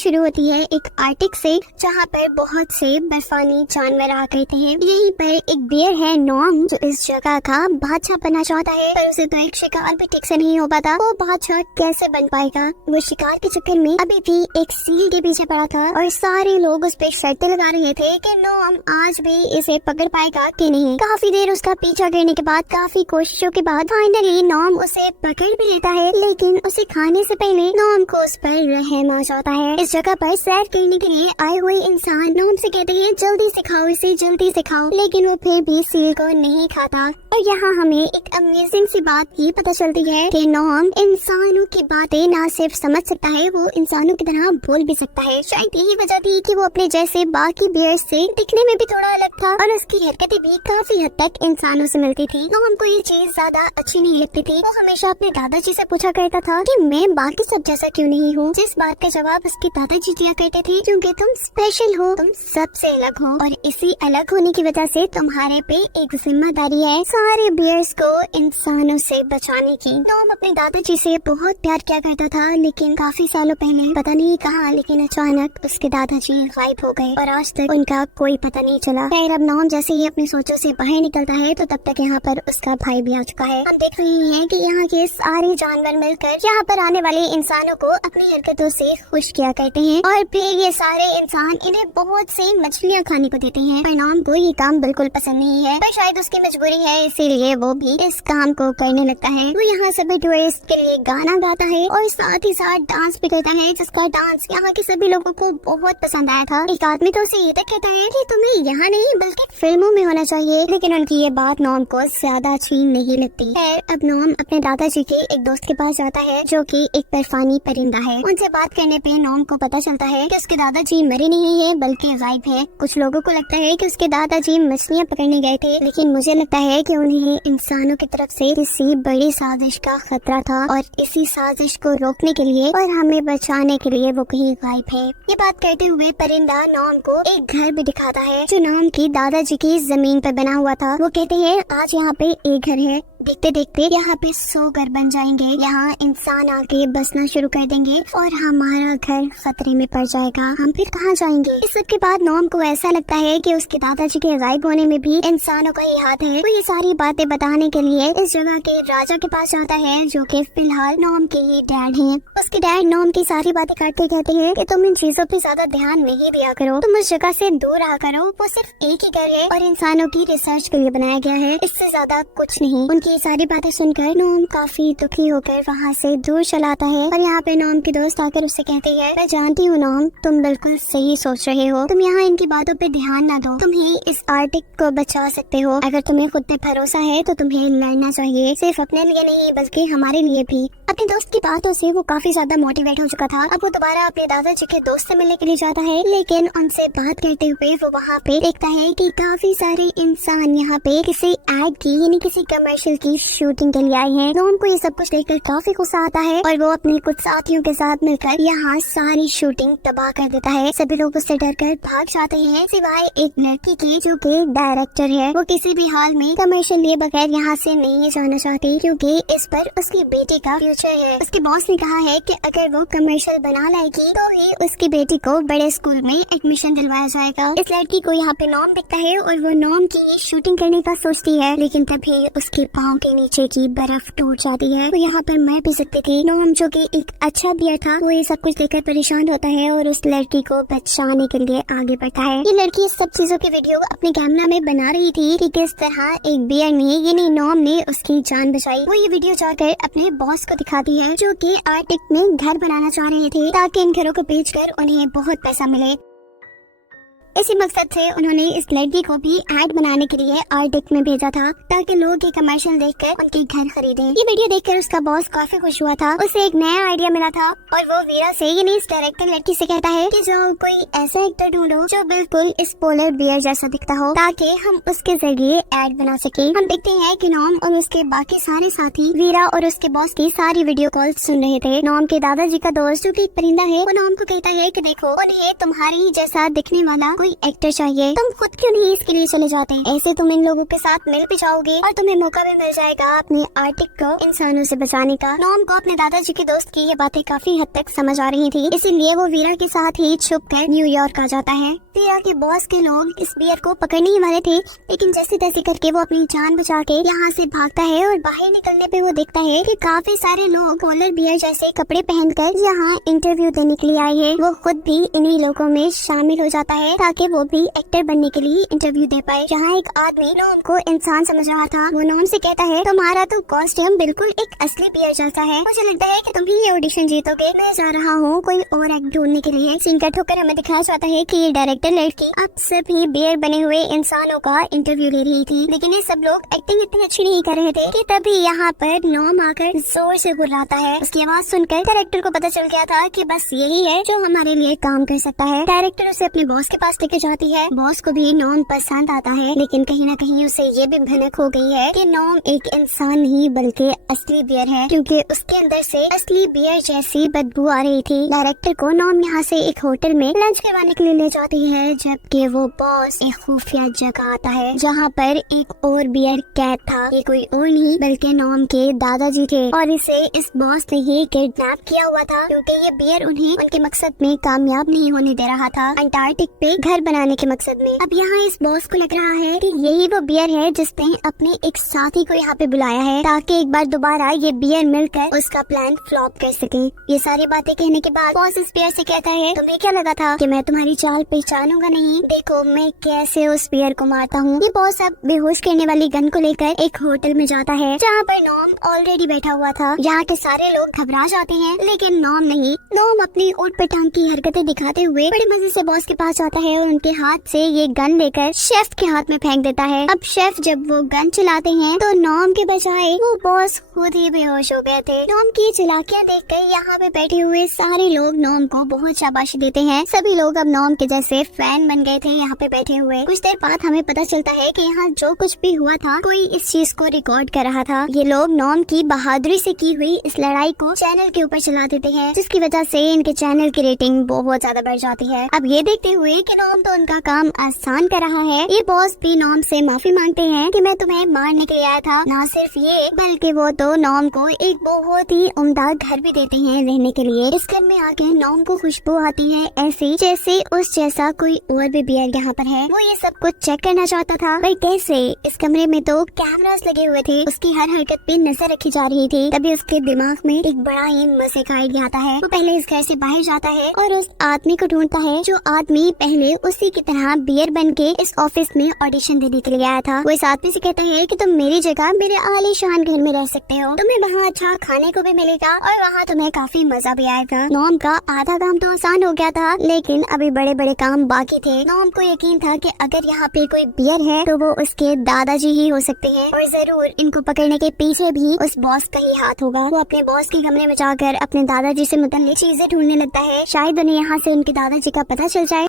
शुरू होती है एक आर्टिक से, जहाँ पर बहुत से बर्फानी जानवर आ करते हैं। यहीं पर एक बेयर है नॉम, जो इस जगह का बादशाह बनना चाहता है, पर उसे तो एक शिकार भी ठीक से नहीं हो पाता। वो बादशाह कैसे बन पाएगा? वो शिकार के चक्कर में अभी भी एक सील के पीछे पड़ा था और सारे लोग उस पे शर्तें लगा रहे थे कि नॉम आज भी इसे पकड़ पाएगा कि नहीं। काफी देर उसका पीछा करने के बाद, काफी कोशिशों के बाद फाइनली नॉम उसे पकड़ भी लेता है, लेकिन उसे खाने से पहले नॉम को उस पर रहम आ जाता है। इस जगह पर सैर करने के लिए आए हुए इंसान नॉम से कहते हैं जल्दी से खाओ इसे, जल्दी से खाओ, लेकिन वो फिर भी सील को नहीं खाता। और यहाँ हमें एक अमेजिंग सी बात ये पता चलती है कि नॉम इंसानों की बातें ना सिर्फ समझ सकता है, वो इंसानों की तरह बोल भी सकता है। शायद यही वजह थी कि वो अपने जैसे बाकी बियर्स से दिखने में भी थोड़ा अलग था और उसकी हरकतें भी काफी हद तक इंसानों से मिलती थी। नॉम को ये चीज ज्यादा अच्छी नहीं लगती थी। वो हमेशा अपने दादाजी से पूछा करता था कि मैं बाकी सब जैसा क्यों नहीं हूँ, जिस बात का जवाब उसके दादाजी दिया करते थे, क्योंकि तुम स्पेशल हो, तुम सबसे अलग हो और इसी अलग होने की वजह से तुम्हारे पे एक जिम्मेदारी है सारे बियर्स को इंसानों से बचाने की। नॉम अपने दादाजी से बहुत प्यार किया करता था, लेकिन काफी सालों पहले पता नहीं कहाँ, लेकिन अचानक उसके दादाजी गायब हो गए और आज तक उनका कोई पता नहीं चला। खैर अब नॉम जैसे ही अपनी सोचों से बाहर निकलता है तो तब तक यहाँ पर उसका भाई भी आ चुका है। हम देख रहे हैं कि यहाँ के सारे जानवर मिलकर यहाँ पर आने वाले इंसानों को अपनी हरकतों से खुश किया करते हैं और फिर ये सारे इंसान इन्हें बहुत सी मछलियाँ खाने को देते हैं। पर नॉम को ये काम बिल्कुल पसंद नहीं है, पर शायद उसकी मजबूरी है, इसीलिए वो भी इस काम को करने लगता है। वो यहाँ सभी टूरिस्ट के लिए गाना गाता है और साथ ही साथ डांस भी करता है, जिसका डांस यहाँ के सभी लोगों को बहुत पसंद आया था। एक आदमी तो उसे ये तक कहता है कि तुम्हें यहाँ नहीं बल्कि फिल्मों में होना चाहिए, लेकिन उनकी ये बात नॉम को ज्यादा अच्छी नहीं लगती। खैर अब नॉम अपने दादाजी के एक दोस्त के पास जाता है जो कि एक बर्फानी परिंदा है। उनसे बात करने पे नॉम को पता चलता है कि उसके दादाजी मरे नहीं है बल्कि गायब है। कुछ लोगों को लगता है कि उसके दादाजी मछलियाँ पकड़ने गए थे, लेकिन मुझे लगता है कि उन्हें इंसानों की तरफ से किसी बड़ी साजिश का खतरा था और इसी साजिश को रोकने के लिए और हमें बचाने के लिए वो कहीं गायब है। ये बात करते हुए परिंदा नॉम को एक घर भी दिखाता है जो नॉम की दादाजी की जमीन पर बना हुआ था। वो कहते हैं आज यहाँ पे एक घर है, देखते देखते यहाँ पे 100 घर बन जाएंगे, यहाँ इंसान आके बसना शुरू कर देंगे और हमारा घर खतरे में पड़ जाएगा, हम फिर कहाँ जाएंगे। इस सब के बाद नॉम को ऐसा लगता है कि उसके दादाजी के गायब होने में भी इंसानों का ही हाथ है। वो ये सारी बातें बताने के लिए इस जगह के राजा के पास जाता है जो कि फिलहाल नॉम के ही डैड हैं। उसके डैड नॉम की सारी बातें करते कहते हैं कि तुम इन चीजों पे ज्यादा ध्यान नहीं दिया करो, तुम उस जगह से दूर रहा करो, वो सिर्फ एक ही घर है और इंसानों की रिसर्च के लिए बनाया गया है, इससे ज्यादा कुछ नहीं। उनकी ये सारी बातें सुनकर नॉम काफी दुखी होकर वहाँ से दूर चलाता है और यहाँ पे नॉम के दोस्त आकर उससे कहते हैं मैं जानती हूँ नॉम, तुम बिल्कुल सही सोच रहे हो, तुम यहाँ इनकी बातों पे ध्यान ना दो, तुम्हें इस आर्टिक को बचा सकते हो। अगर तुम्हें खुद पे भरोसा है तो तुम्हें लड़ना चाहिए, सिर्फ अपने लिए नहीं बल्कि हमारे लिए भी। अपने दोस्त की बातों से वो काफी ज्यादा मोटिवेट हो चुका था। अब वो दोबारा अपने दादाजी के दोस्त से मिलने के लिए जाता है, लेकिन उनसे बात करते हुए वो वहाँ पे देखता है कि काफी सारे इंसान यहाँ पे किसी एड की यानी किसी कमर्शियल की शूटिंग के लिए आए हैं। नॉम को ये सब कुछ देखकर काफी गुस्सा आता है और वो अपने कुछ साथियों के साथ मिलकर यहाँ सारी शूटिंग तबाह कर देता है। सभी लोग उससे डरकर भाग जाते हैं सिवाय एक लड़की के जो कि डायरेक्टर है। वो किसी भी हाल में कमर्शियल लिए बगैर यहाँ से नहीं जाना चाहती, क्योंकि इस पर उसकी बेटी का फ्यूचर है। उसके बॉस ने कहा है कि अगर वो कमर्शियल बना लाएगी तो ही उसकी बेटी को बड़े स्कूल में एडमिशन दिलवाया जाएगा। इस लड़की को यहाँ पे नॉम दिखता है और वो नॉम की शूटिंग करने का सोचती है, लेकिन तभी उसके पाँव के नीचे की बर्फ टूट जाती है। वो यहाँ पर मर भी सकती थी। नॉम जो कि एक अच्छा बियर था, वो ये सब कुछ देखकर परेशान होता है और उस लड़की को बचाने के लिए आगे बढ़ता है। ये लड़की इस सब चीजों की वीडियो अपने कैमरा में बना रही थी कि किस तरह एक बियर ने यानी नॉम ने उसकी जान बचाई। वो ये वीडियो जाकर अपने बॉस को दिखाती है जो कि आर्टिक में घर बनाना चाह रहे थे ताकि इन घरों को बेचकर उन्हें बहुत पैसा मिले। इसी मकसद से उन्होंने इस लड़की को भी एड बनाने के लिए आर्टिक में भेजा था ताकि लोग ये कमर्शियल देखकर उनके घर खरीदें। ये वीडियो देखकर उसका बॉस काफी खुश हुआ था। उसे एक नया आइडिया मिला था और वो वीरा से यानी इस डायरेक्टर लड़की से कहता है कि जो कोई ऐसा एक्टर ढूंढो जो बिल्कुल इस पोलर बियर जैसा दिखता हो ताकि हम उसके जरिए एड बना सके। हम देखते हैं कि नॉम और उसके बाकी सारे साथी वीरा और उसके बॉस की सारी वीडियो कॉल सुन रहे थे। नॉम के दादाजी का दोस्त जो कि परिंदा है वो नॉम को कहता है कि देखो उन्हें तुम्हारी जैसा दिखने वाला कोई एक्टर चाहिए, तुम खुद क्यों नहीं इसके लिए चले जाते? ऐसे तुम इन लोगों के साथ मिल भी जाओगे और तुम्हें मौका भी मिल जाएगा अपने आर्टिक को इंसानों से बचाने का। नॉम को अपने दादाजी के दोस्त की ये बातें काफी हद तक समझ आ रही थी, इसीलिए वो वीरा के साथ ही छुप कर न्यूयॉर्क आ जाता है। वीरा के बॉस के लोग इस बियर को पकड़ने ही वाले थे, लेकिन जैसे तैसे करके वो अपनी जान बचा के यहाँ से भागता है और बाहर निकलने पे वो देखता है कि काफी सारे लोग पोलर बियर जैसे कपड़े पहनकर यहाँ इंटरव्यू देने के लिए आए हैं। वो खुद भी इन्हीं लोगों में शामिल हो जाता है ताकि वो भी एक्टर बनने के लिए इंटरव्यू दे पाए। जहाँ एक आदमी नॉम को इंसान समझ रहा था, वो नॉम से कहता है तुम्हारा तो कॉस्ट्यूम बिल्कुल एक असली बियर जैसा है, मुझे लगता है कि तुम ही ये ऑडिशन जीतोगे, मैं जा रहा हूँ कोई और एक्ट ढूंढने के लिए। सीन कट होकर हमें दिखाया जाता है कि ये डायरेक्टर लड़की अब सभी बियर बने हुए इंसानों का इंटरव्यू ले रही थी, लेकिन ये सब लोग एक्टिंग इतनी अच्छी नहीं कर रहे थे कि तभी यहाँ पर नॉम आकर जोर से बुलाता है। उसकी आवाज सुनकर डायरेक्टर को पता चल गया था कि बस यही है जो हमारे लिए काम कर सकता है। डायरेक्टर उसे अपने बॉस के पास लेके जाती है। बॉस को भी नॉम पसंद आता है, लेकिन कहीं ना कहीं उसे ये भी भनक हो गई है कि नॉम एक इंसान नहीं बल्कि असली बियर है, क्योंकि उसके अंदर से असली बियर जैसी बदबू आ रही थी। डायरेक्टर को नॉम यहाँ से एक होटल में लंच करवाने के लिए ले जाती है, जबकि वो बॉस एक खुफिया जगह आता है जहाँ पर एक और बियर कैद था। ये कोई और नहीं बल्कि नॉम के दादाजी थे और इसे इस बॉस ने ही किडनैप किया हुआ था, क्योंकि ये बियर उन्हें उनके मकसद में कामयाब नहीं होने दे रहा था, अंटार्कटिक पे घर बनाने के मकसद में। अब यहाँ इस बॉस को लग रहा है कि यही वो बियर है जिसने अपने एक साथी को यहाँ पे बुलाया है ताकि एक बार दोबारा ये बियर मिलकर उसका प्लान फ्लॉप कर सके। ये सारी बातें कहने के बाद बॉस इस बियर से कहता है तुम्हें क्या लगा था कि मैं तुम्हारी चाल पहचानूंगा नहीं? देखो मैं कैसे उस बियर को मारता हूँ। ये बॉस अब बेहोश करने वाली गन को लेकर एक होटल में जाता है जहाँ पर नॉम ऑलरेडी बैठा हुआ था। यहाँ के सारे लोग घबरा जाते हैं, लेकिन नॉम नहीं। नॉम अपनी ऊट पटांग की हरकतें दिखाते हुए बड़े मजे से बॉस के पास जाता है और उनके हाथ से ये गन लेकर शेफ के हाथ में फेंक देता है। अब शेफ जब वो गन चलाते हैं तो नॉम के बजाय वो बॉस खुद ही बेहोश हो गए थे। नॉम की चालाकियां देखकर यहाँ पे बैठे हुए सारे लोग नॉम को बहुत शाबाशी देते हैं। सभी लोग अब नॉम के जैसे फैन बन गए थे यहाँ पे बैठे हुए। कुछ देर बाद हमें पता चलता है कि यहाँ जो कुछ भी हुआ था कोई इस चीज को रिकॉर्ड कर रहा था। ये लोग नॉम की बहादुरी से की हुई इस लड़ाई को चैनल के ऊपर चला देते हैं, जिसकी वजह से इनके चैनल की रेटिंग बहुत ज्यादा बढ़ जाती है। अब ये देखते हुए कि नॉम तो उनका काम आसान कर रहा है, ये बॉस भी नॉम से माफी मांगते हैं कि मैं तुम्हें मारने के लिए आया था। ना सिर्फ ये बल्कि वो तो नॉम को एक बहुत ही उम्दा घर भी देते हैं रहने के लिए। इस घर में आके नॉम को खुशबू आती है ऐसी जैसे उस जैसा कोई और भी बियर यहाँ पर है। वो ये सब कुछ चेक करना चाहता था, पर कैसे? इस कमरे में तो कैमरास लगे हुए थे, उसकी हर हरकत पे नजर रखी जा रही थी। तभी उसके दिमाग में एक बड़ा ही मजे का आइडिया आता है। वो पहले इस घर से बाहर जाता है और उस आदमी को ढूंढता है जो आदमी पहले उसी की तरह बियर बन के इस ऑफिस में ऑडिशन देने के लिए आया था। वो इस आदमी से कहता है कि तुम मेरी जगह मेरे आलीशान घर में रह सकते हो, तुम्हें वहाँ अच्छा खाने को भी मिलेगा और वहाँ तुम्हें काफी मजा भी आएगा। नॉम का आधा काम तो आसान हो गया था, लेकिन अभी बड़े बड़े काम बाकी थे। नॉम को यकीन था कि अगर यहाँ पे कोई बियर है तो वो उसके दादाजी ही हो सकते हैं और जरूर इनको पकड़ने के पीछे भी उस बॉस का ही हाथ होगा। वो अपने बॉस के कमरे में जाकर अपने दादाजी से मुताल्लिक चीजें ढूंढने लगता है, शायद उन्हें यहाँ से उनके दादाजी का पता चल जाए।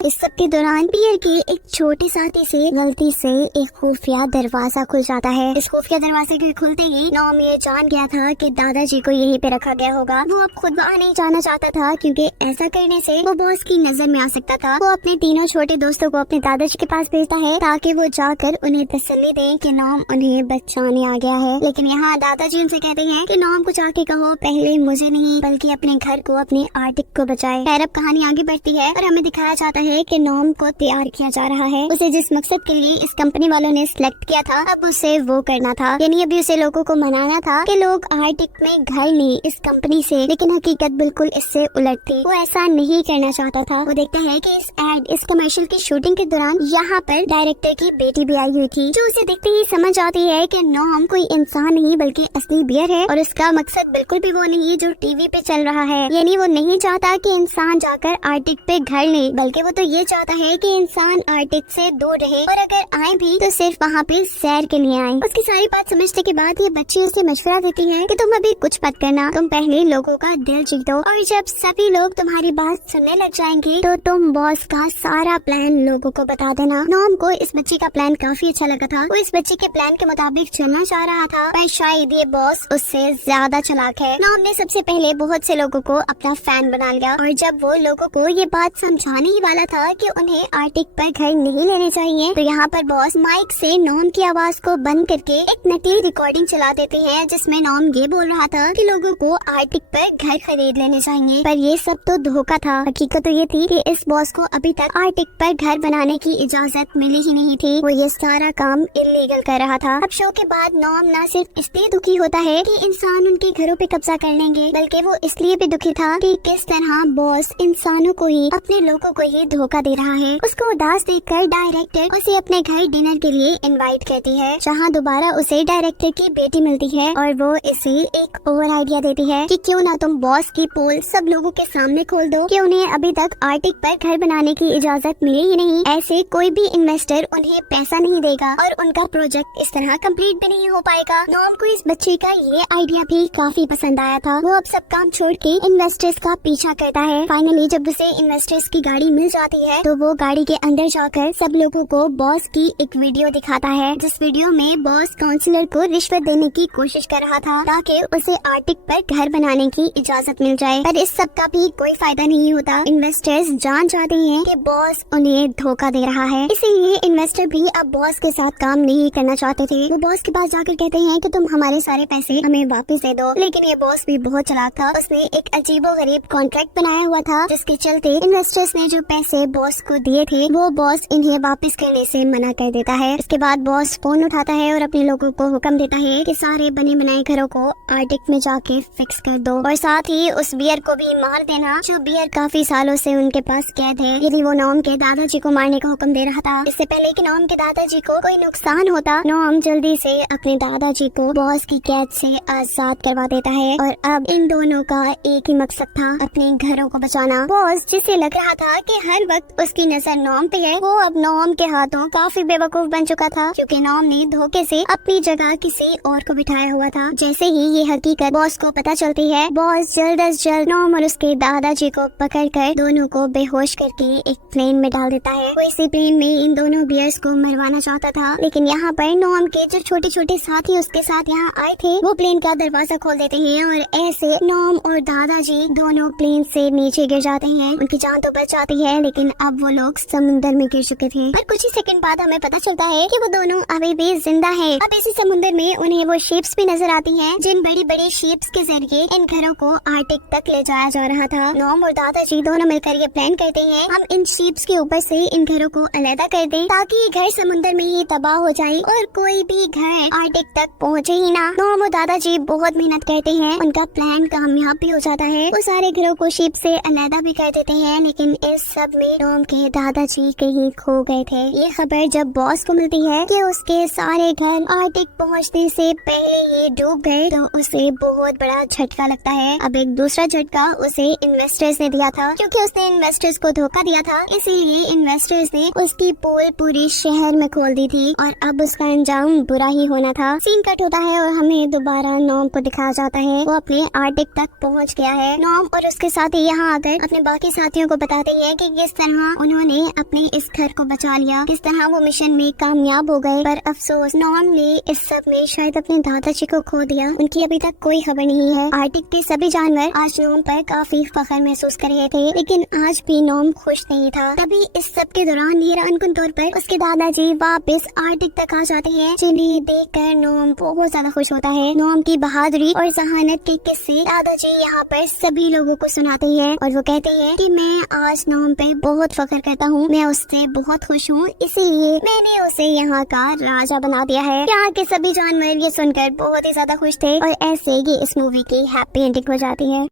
इस सब के दौरान बियर के एक छोटे साथी से गलती से एक खुफिया दरवाजा खुल जाता है। इस खुफिया दरवाजे के खुलते ही नॉम ये जान गया था कि दादाजी को यहीं पे रखा गया होगा। वो अब खुद वहाँ नहीं जाना चाहता था, क्योंकि ऐसा करने से वो बॉस की नजर में आ सकता था। वो अपने तीनों छोटे दोस्तों को अपने दादाजी के पास भेजता है ताकि वो जाकर उन्हें तसल्ली दे कि नॉम उन्हें बचाने आ गया है। लेकिन यहाँ दादाजी उनसे कहते हैं कि नॉम को जाके कहो पहले मुझे नहीं बल्कि अपने घर को, अपने आर्टिक को बचाए। खैर अब कहानी आगे बढ़ती है और हमें दिखाया जाता है कि नॉम को तैयार किया जा रहा है। उसे जिस मकसद के लिए इस कंपनी वालों ने सिलेक्ट किया था अब उसे वो करना था, यानी अभी उसे लोगों को मनाना था कि लोग आर्टिक में घर लें इस कंपनी से। लेकिन हकीकत बिल्कुल इससे उलट थी। वो ऐसा नहीं करना चाहता था। वो देखता है कि इस कमर्शियल की शूटिंग के दौरान यहाँ पर डायरेक्टर की बेटी भी आई हुई थी, जो उसे देखते ही समझ आती है कि नॉम कोई इंसान नहीं बल्कि असली बियर है और उसका मकसद बिल्कुल भी वो नहीं जो टीवी पे चल रहा है। यानी वो नहीं चाहता कि इंसान जाकर आर्टिक पे घर ले, बल्कि वो तो ये चाहता है कि इंसान आर्टिक से दूर रहे और अगर आए भी तो सिर्फ वहाँ पे सैर के लिए आए। उसकी सारी बात समझने के बाद ये बच्ची उसे मशवरा देती है कि तुम अभी कुछ मत करना, तुम पहले लोगों का दिल जीतो और जब सभी लोग तुम्हारी बात सुनने लग जाएंगे तो तुम बॉस का सारा प्लान लोगों को बता देना। नॉम को इस बच्ची का प्लान काफी अच्छा लगा था। वो इस बच्ची के प्लान के मुताबिक चलना चाह रहा था, पर शायद ये बॉस उससे ज्यादा चालाक है। नॉम ने सबसे पहले बहुत से लोगों को अपना फैन बना लिया और जब वो लोगों को ये बात समझाने ही वाला होता था कि उन्हें आर्टिक पर घर नहीं लेने चाहिए, तो यहाँ पर बॉस माइक से नॉम की आवाज को बंद करके एक नकली रिकॉर्डिंग चला देते हैं जिसमें नॉम ये बोल रहा था कि लोगों को आर्टिक पर घर खरीद लेने चाहिए। पर ये सब तो धोखा था। हकीकत तो ये थी कि इस बॉस को अभी तक आर्टिक पर घर बनाने की इजाजत मिली ही नहीं थी। वो ये सारा काम इल्लीगल कर रहा था। अब शो के बाद नॉम न सिर्फ इसलिए दुखी होता है कि इंसान उनके घरों पे कब्जा कर लेंगे, बल्कि वो इसलिए भी दुखी था कि किस तरह बॉस इंसानों को ही, अपने लोगों को ही धोखा दे रहा है। उसको उदास देखकर डायरेक्टर उसे अपने घर डिनर के लिए इनवाइट करती है, जहाँ दोबारा उसे डायरेक्टर की बेटी मिलती है और वो इसे एक और आइडिया देती है कि क्यों ना तुम बॉस की पोल सब लोगों के सामने खोल दो कि उन्हें अभी तक आर्टिक पर घर बनाने की इजाजत मिली ही नहीं। ऐसे कोई भी इन्वेस्टर उन्हें पैसा नहीं देगा और उनका प्रोजेक्ट इस तरह कंप्लीट भी नहीं हो पाएगा। नॉम को इस बच्चे का ये आइडिया भी काफी पसंद आया था। वो अब सब काम छोड़ के इन्वेस्टर्स का पीछा करता है। फाइनली जब उसे इन्वेस्टर्स की गाड़ी मिल जाती है तो वो गाड़ी के अंदर जाकर सब लोगों को बॉस की एक वीडियो दिखाता है, जिस वीडियो में बॉस काउंसलर को रिश्वत देने की कोशिश कर रहा था ताकि उसे आर्टिक पर घर बनाने की इजाजत मिल जाए। पर इस सब का भी कोई फायदा नहीं होता। इन्वेस्टर्स जान जाते हैं कि बॉस उन्हें धोखा दे रहा है, इसीलिए इन्वेस्टर भी अब बॉस के साथ काम नहीं करना चाहते थे। वो बॉस के पास जाकर कहते हैं कि तुम हमारे सारे पैसे हमें वापस दे दो, लेकिन ये बॉस भी बहुत चालाक था। उसने एक अजीबोगरीब कॉन्ट्रैक्ट बनाया हुआ था जिसके चलते इन्वेस्टर्स ने जो पैसे बॉस को दिए थे वो बॉस इन्हें वापस करने से मना कर देता है। इसके बाद बॉस फोन उठाता है और अपने लोगों को हुक्म देता है कि सारे बने बनाए घरों को आर्टिक में जाके फिक्स कर दो और साथ ही उस बियर को भी मार देना जो बियर काफी सालों से उनके पास कैद है। यदि वो नॉम के दादाजी को मारने का हुक्म दे रहा था। इससे पहले कि नॉम के दादाजी को कोई नुकसान होता, नॉम जल्दी से अपने दादाजी को बॉस की कैद से आजाद करवा देता है और अब इन दोनों का एक ही मकसद था, अपने घरों को बचाना। बॉस जिसे लग रहा था कि हर वक्त उसकी नजर नॉम पे है, वो अब नॉम के हाथों काफी बेवकूफ बन चुका था क्योंकि नॉम ने धोखे से अपनी जगह किसी और को बिठाया हुआ था। जैसे ही ये हकीकत बॉस को पता चलती है, बॉस जल्द अज जल्द नॉम और उसके दादाजी को पकड़कर दोनों को बेहोश करके एक प्लेन में डाल देता है। वो इसी प्लेन में इन दोनों बियर्स को मरवाना चाहता था, लेकिन यहाँ पर नॉम के जो छोटे छोटे साथी उसके साथ यहाँ आए थे वो प्लेन का दरवाजा खोल देते हैं और ऐसे नॉम और दादाजी दोनों प्लेन से नीचे गिर जाते हैं। उनकी जान तो बच जाती है, लेकिन अब वो लोग समुद्र में गिर चुके थे। और कुछ ही सेकंड बाद हमें पता चलता है कि वो दोनों अभी भी जिंदा हैं। अब इसी समुद्र में उन्हें वो शिप्स भी नजर आती हैं, जिन बड़ी बड़ी शिप्स के जरिए इन घरों को आर्टिक तक ले जाया जा रहा था। नॉम और दादाजी दोनों मिलकर ये प्लान करते हैं हम इन शिप्स के ऊपर से इन घरों को अलग कर दें ताकि ये घर समुद्र में ही तबाह हो जाए और कोई भी घर आर्टिक तक पहुँचे ही ना। नॉम और दादाजी बहुत मेहनत करते हैं, उनका प्लान कामयाब भी हो जाता है। वो सारे घरों को शिप से अलग भी कर देते हैं, लेकिन इस सब में नॉम के दादाजी कहीं खो गए थे। ये खबर जब बॉस को मिलती है कि उसके सारे घर आर्टिक पहुंचने से पहले ही डूब गए तो उसे बहुत बड़ा झटका लगता है। अब एक दूसरा झटका उसे इन्वेस्टर्स ने दिया था, क्योंकि उसने इन्वेस्टर्स को धोखा दिया था, इसीलिए इन्वेस्टर्स ने उसकी पोल पूरे शहर में खोल दी थी और अब उसका अंजाम बुरा ही होना था। सीन कट होता है और हमें दोबारा नॉम को दिखाया जाता है। वो अपने आर्टिक तक पहुंच गया है। नॉम और उसके साथी यहाँ आकर अपने बाकी साथियों को बताते हैं कि किस तरह उन्होंने अपने इस घर को बचा लिया, किस तरह वो मिशन में कामयाब हो गए। पर अफसोस नॉम ने इस सब में शायद अपने दादाजी को खो दिया। उनकी अभी तक कोई खबर नहीं है। आर्टिक के सभी जानवर आज नॉम पर काफी फख्र महसूस कर रहे थे, लेकिन आज भी नॉम खुश नहीं था। तभी इस सब के दौरान हैरानकुन तौर पर उसके दादाजी वापस आर्टिक तक आ जाते हैं, जिन्हें देखकर नॉम बहुत ज्यादा खुश होता है। नॉम की बहादुरी और जहानत के किस्से दादाजी यहाँ पर सभी लोगों को सुनाते हैं और वो कहते हैं कि मैं आज नॉम पे बहुत फख्र करता हूँ, मैं उससे बहुत खुश हूँ, इसीलिए मैंने उसे यहाँ का राजा बना दिया है। यहाँ के सभी जानवर ये सुनकर बहुत ही ज्यादा खुश थे और ऐसे ही इस मूवी की हैप्पी एंडिंग हो जाती है।